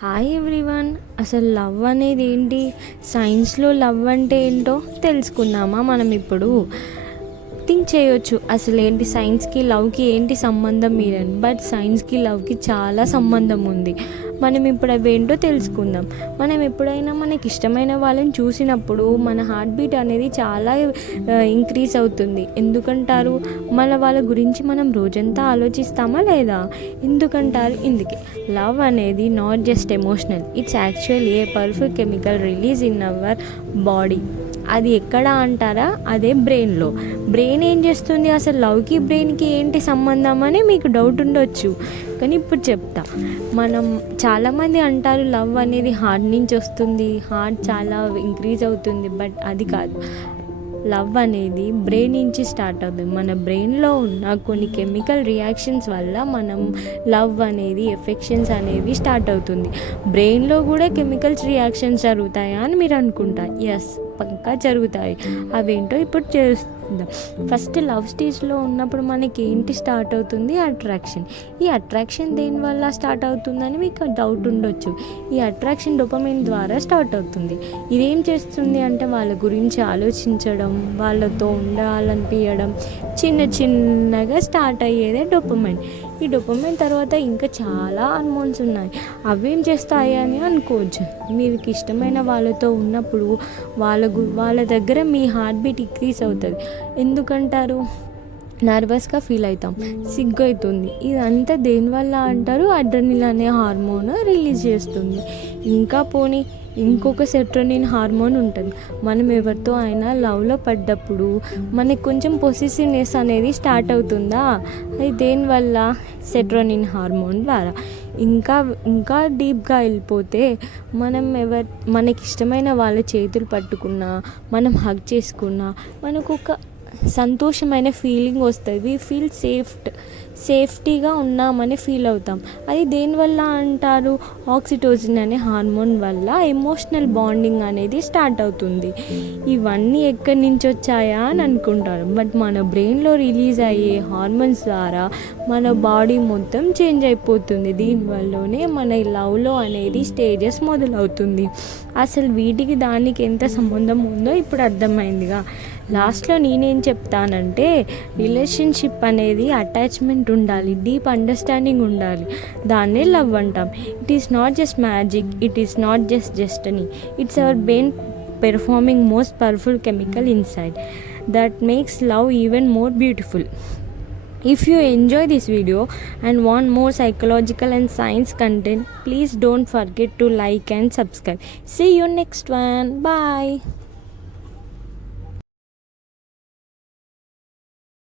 Hi everyone. అసలు love అనేది ఏంటి, సైన్స్లో లవ్ అంటే ఏంటో తెలుసుకుందామా మనం ఇప్పుడు. థింక్ చేయొచ్చు అసలు ఏంటి సైన్స్కి లవ్కి ఏంటి సంబంధం మీరని. బట్ సైన్స్కి లవ్కి చాలా సంబంధం ఉంది. మనం ఇప్పుడు అవేంటో తెలుసుకుందాం. మనం ఎప్పుడైనా మనకి ఇష్టమైన వాళ్ళని చూసినప్పుడు మన హార్ట్ బీట్ అనేది చాలా ఇంక్రీజ్ అవుతుంది. ఎందుకంటారు? వాళ్ళ గురించి మనం రోజంతా ఆలోచిస్తామా లేదా? ఎందుకంటారు? ఇందుకే లవ్ అనేది not just emotional, it's actually a powerful chemical release in our body. అది ఎక్కడ అంటారా? అదే బ్రెయిన్లో. బ్రెయిన్ ఏం చేస్తుంది? అసలు లవ్కి బ్రెయిన్కి ఏంటి సంబంధం అని మీకు డౌట్ ఉండొచ్చు, కానీ ఇప్పుడు చెప్తా. చాలామంది అంటారు లవ్ అనేది హార్ట్ నుంచి వస్తుంది, హార్ట్ చాలా ఇంక్రీజ్ అవుతుంది. బట్ అది కాదు. లవ్ అనేది బ్రెయిన్ నుంచి స్టార్ట్ అవుతుంది. మన బ్రెయిన్లో ఉన్న కొన్ని కెమికల్ రియాక్షన్స్ వల్ల మనం లవ్ అనేది, ఎఫెక్షన్స్ అనేవి స్టార్ట్ అవుతుంది. బ్రెయిన్లో కూడా కెమికల్స్ రియాక్షన్స్ జరుగుతాయా అని మీరు అనుకుంటారు. ఎస్, పక్కా జరుగుతాయి. అవేంటో ఇప్పుడు చేస్తుందాం. ఫస్ట్ లవ్ స్టేజ్లో ఉన్నప్పుడు మనకి ఏంటి స్టార్ట్ అవుతుంది? అట్రాక్షన్. ఈ అట్రాక్షన్ దేనివల్ల స్టార్ట్ అవుతుందని మీకు డౌట్ ఉండొచ్చు. ఈ అట్రాక్షన్ డోపమైన్ ద్వారా స్టార్ట్ అవుతుంది. ఇదేం చేస్తుంది అంటే వాళ్ళ గురించి ఆలోచించడం, వాళ్ళతో ఉండాలనిపించడం, చిన్నగా స్టార్ట్ అయ్యేదే డోపమైన్. ఈ డోపమైన్ తర్వాత ఇంకా చాలా హార్మోన్స్ ఉన్నాయి. అవేం చేస్తాయి అని అనుకోవచ్చు. మీకు ఇష్టమైన వాళ్ళతో ఉన్నప్పుడు వాళ్ళ దగ్గర మీ హార్ట్ బీట్ ఇంక్రీజ్ అవుతుంది. ఎందుకంటారు? నర్వస్గా ఫీల్ అవుతాం, సిగ్గు అవుతుంది. ఇదంతా దేనివల్ల అంటారు? అడ్రినలిన్ అనే హార్మోన్ రిలీజ్ చేస్తుంది. ఇంకా పోనీ ఇంకొక సెరోటోనిన్ హార్మోన్ ఉంటుంది. మనం ఎవరితో అయినా లవ్లో పడ్డప్పుడు మనకి కొంచెం పొసెసివ్నెస్ అనేది స్టార్ట్ అవుతుందా? అది దేనివల్ల? సెరోటోనిన్ హార్మోన్ ద్వారా. ఇంకా డీప్గా వెళ్ళిపోతే మనకి ఇష్టమైన వాళ్ళ చేతులు పట్టుకున్నా, మనం హగ్ చేసుకున్నా మనకు ఒక సంతోషమైన ఫీలింగ్ వస్తుంది. వి ఫీల్ సేఫ్టీగా ఉన్నామని ఫీల్ అవుతాం. అది దేనివల్ల అంటారు? ఆక్సిటోసిన్ అనే హార్మోన్ వల్ల ఎమోషనల్ బాండింగ్ అనేది స్టార్ట్ అవుతుంది. ఇవన్నీ ఎక్కడి నుంచి వచ్చాయా అని అనుకుంటారు. బట్ మన బ్రెయిన్లో రిలీజ్ అయ్యే హార్మోన్స్ ద్వారా మన బాడీ మొత్తం చేంజ్ అయిపోతుంది. దీనివల్లనే మన లవ్లో అనేది స్టేజెస్ మొదలవుతుంది. అసలు వీటికి దానికి ఎంత సంబంధం ఉందో ఇప్పుడు అర్థమైందిగా. లాస్ట్లో నేనేం చెప్తానంటే, రిలేషన్షిప్ అనేది అటాచ్మెంట్ ఉండాలి, డీప్ అండర్స్టాండింగ్ ఉండాలి. దాన్నే లవ్ అంటాం. It is not just magic, it is not just destiny, it's our brain performing most powerful chemical inside that makes love even more beautiful. If you enjoy this video and want more psychological and science content, please don't forget to like and subscribe. See you next one. Bye.